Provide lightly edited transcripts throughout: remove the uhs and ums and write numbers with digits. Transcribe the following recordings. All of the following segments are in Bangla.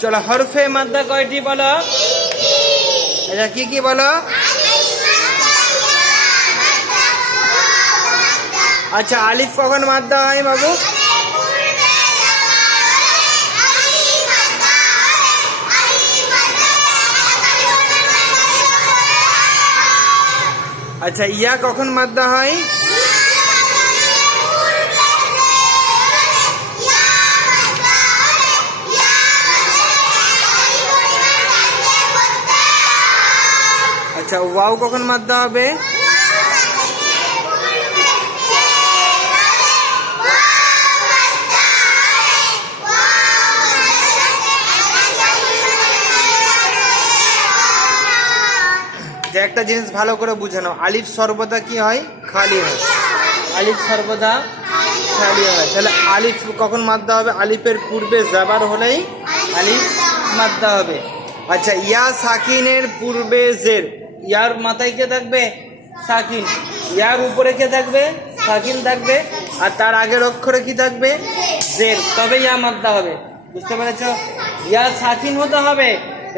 চলো হরফে মাদ্দা কয়টি বলো? আচ্ছা কি কি বলো? আচ্ছা আলিফ কখন মাদ্দা হয় বাবু? আচ্ছা ইয়া কখন মাদ্দা হয়? আচ্ছা ওয়াও কখন মাদ্দা হবে? যে একটা জিনিস ভালো করে বুঝে নাও, আলিফ সর্বদা কি হয়? খালি হয়। আলিফ সর্বদা খালি হয়। তাহলে আলিফ কখন মাদ্দা হবে? আলিফের পূর্বে জাবার হলেই আলিফ মাদ্দা হবে। আচ্ছা ইয়া সাকিনের পূর্বে জের, ইয়ার মাথায় কে থাকবে? সাকিন। ইয়ার উপরে কে থাকবে? সাকিন থাকবে। আর তার আগের অক্ষরে কি থাকবে? জের। তবে ইয়া মাদ্দা হবে। বুঝতে পেরেছো? ইয়া সাকিন হতে হবে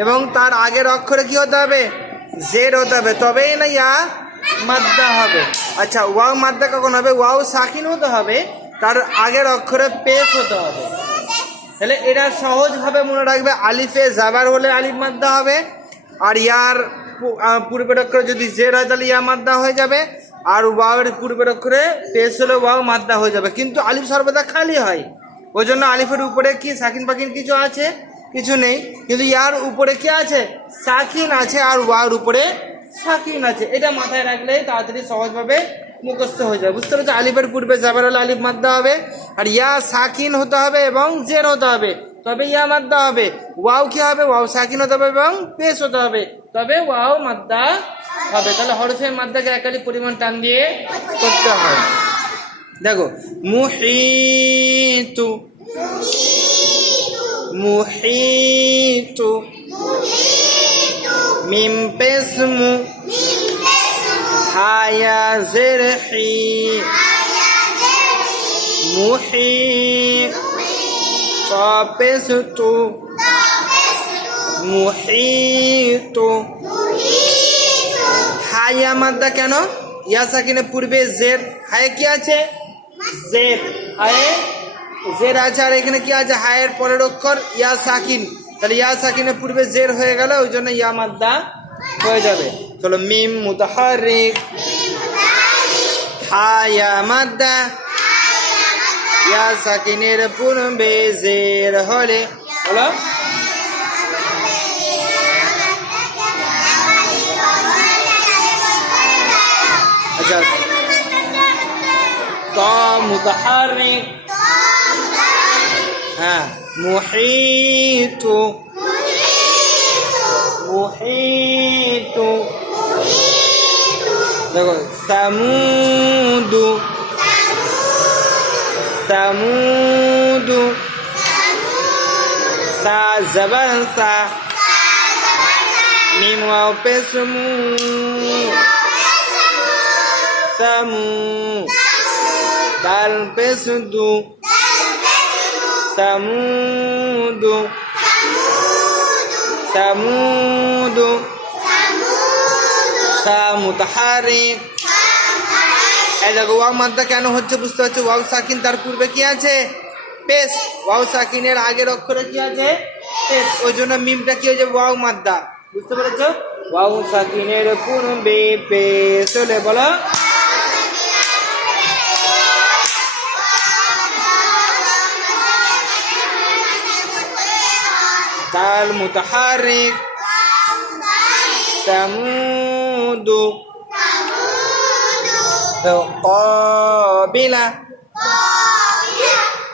এবং তার আগের অক্ষরে কি হতে হবে? জের হতে হবে, তবেই না ইয়া মাদ্দা হবে। আচ্ছা ওয়াও মাদ্দা কখন হবে? ওয়াও সাকিন হতে হবে, তার আগের অক্ষরে পেশ হতে হবে। তাহলে এটা সহজভাবে মনে রাখবে, আলিফে জাবার হলে আলিফ মাদ্দা হবে, আর ইয়ার পূর্বের অক্ষরে যদি জের হয় তাহলে ইয়া মাদ্দা হয়ে যাবে, আর ওয়াওয়ের পূর্বের অক্ষরে পেশ হলে ওয়াও মাদ্দা হয়ে যাবে। কিন্তু আলিফ সর্বদা খালি হয়, ওই জন্য আলিফের উপরে কি সাকিন পাকিন কিছু আছে? কিছু নেই। কিন্তু ইয়ার উপরে কি আছে? সাকিন আছে, আর ওয়ার উপরে সাকিন আছে। এটা মাথায় রাখলে তাড়াতাড়ি সহজভাবে মুখস্থ হয়ে যাবে। বুঝতে পারছো? আলিফের পূর্বে জাবার হলে আলিফ মাদ্দা হবে, আর ইয়া সাকিন হতে হবে এবং জের হতে হবে, তবে ইয়া মাদ্দা হবে। ওয়াও কি হবে? ওয়াও সাকিন হতে হবে এবং পেশ হতে হবে, তবে ওয়াও মাদ্দা হবে। তাহলে হরফে মাদ্দাকে একালি পরিমাণ টান দিয়ে করতে হয়। দেখো মুহিতু, মুহিতু, মিম পেশ মু, হায়া জের হি, মুহি, তা পেশ তু, মুহিতু। হায়া মাদ্দা কেন? ইয়া সাকিনের পূর্বে জের, হায়ে কি আছে? জের, হায়ে জের আছে, আর এখানে কি আছে? হায়ের পরের অক্ষর ইয়া সাকিন, তাহলে ইয়া সাকিনের পূর্বে জের হয়ে গেল, ওই জন্য ইয়া মাদ্দা হয়ে যাবে। চলো মিম মুতাহারিক, হায়া মাদ্দা, ইয়া সাকিনের পূর্বে জের হলে হলো আচ্ছা তা মুতাহারিক, হ্যাঁ মুহিতু, মুহিতু। দেখো সামুদু, সামুদু, সা জবর সা, মিম ওয়াও পেশ মু, সামু, দাল পেশ দু, সামুদু, সামুদু, সা মুতাহারিক। এই দেখো ওয়াও মাদ্দা কেন হচ্ছে বুঝতে পারছো? ওয়াও সাকিন, তার পূর্বে কি আছে? পেশ। ওয়াও সাকিনের আগের অক্ষরে কি আছে? পেশ, ওই জন্য মিমটা কি হয়ে যাবে? ওয়াও মাদ্দা। বুঝতে পেরেছো? ওয়াও সাকিনের পূর্বে পেশ হলে বলো দাল মুতাহারিক, সামুদু, قابلة،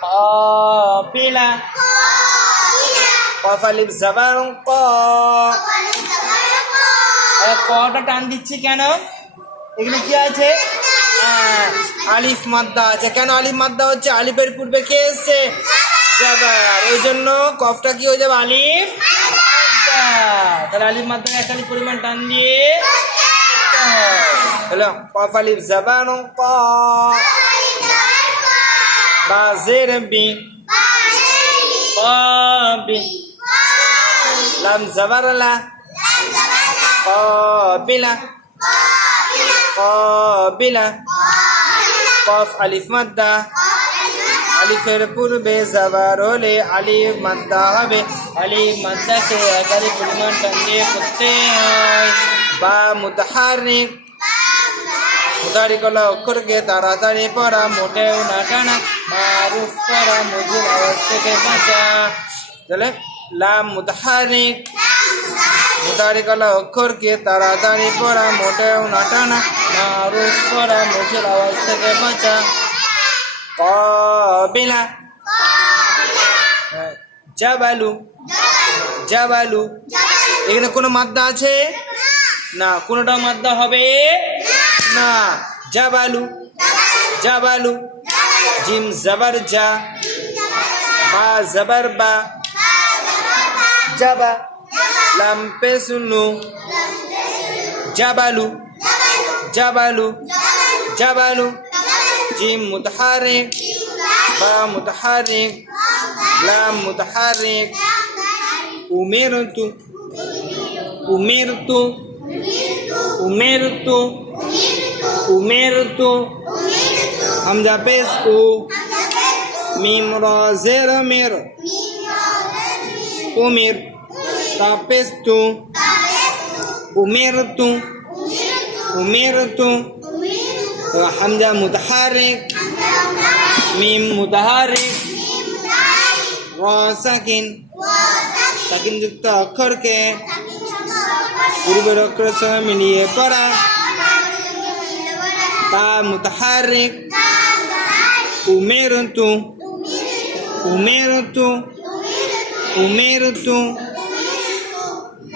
قابلة، قاف ألف زبر قا। কটা টান দিচ্ছি কেন? এখানে কি আছে? আলিফ মাদ্দা আছে। কেন আলিফ মাদ্দা হচ্ছে? আলিফের পূর্বে কে এসছে? জাবার, ওই জন্য কফটা কি হয়ে যাবে? আলিফ মাদ্দা। তাহলে আলিফ মাদ্দাকে একালি পরিমাণ টান দিয়ে হলো কফ আলিফ জাবার কা, বা জের বি, কাবি, লাম জবর লা قابلة قابلة قاف আলিফ মাদ্দা আলিফের পূর্বে জবর হলে আলিফ মাদ্দা হবে আলিফ মাদ্দাকে একালি পরিমাণ টান দিয়ে পড়তে হয় বা মুতাহারিক মুতাহারিক হলো অক্ষরকে তাড়াতাড়ি পড়া মোটেও না টানা মারুফ করা মধুর আওয়াজ থেকে বাঁচা তাহলে লাম মুতাহারিক মুতাহারিক হলো অক্ষরকে তাড়াতাড়ি পড়া মোটেও না টানা মারুফ করা মধুর আওয়াজ থেকে বাঁচা قابلة জাবালু জাবালু এখানে কোনো মাদ্দা আছে না কোনোটা মাদ্দা হবে না জাবালু জাবালু জিম জবর জা বা জবর বা জাবা লাম পেশ নু জাবালু জাবালু জাবালু জিম মুতাহারিক বা মুতাহারিক লাম মুতাহারিক উমিরতু উমিরতু উমিরতু উমিরতু হামজা পেশ উ মিম রা জের মির উমির তা পেশ তু উমিরতু উমিরতু হামজা মুতাহারিক মিম মুতাহারিক রা সাকিন সাকিন যুক্ত অক্ষরকে পূর্বের অক্ষরের সঙ্গে মিলিয়ে পড়া তা মুতাহারিক উমিরতু উমিরতু উমিরতু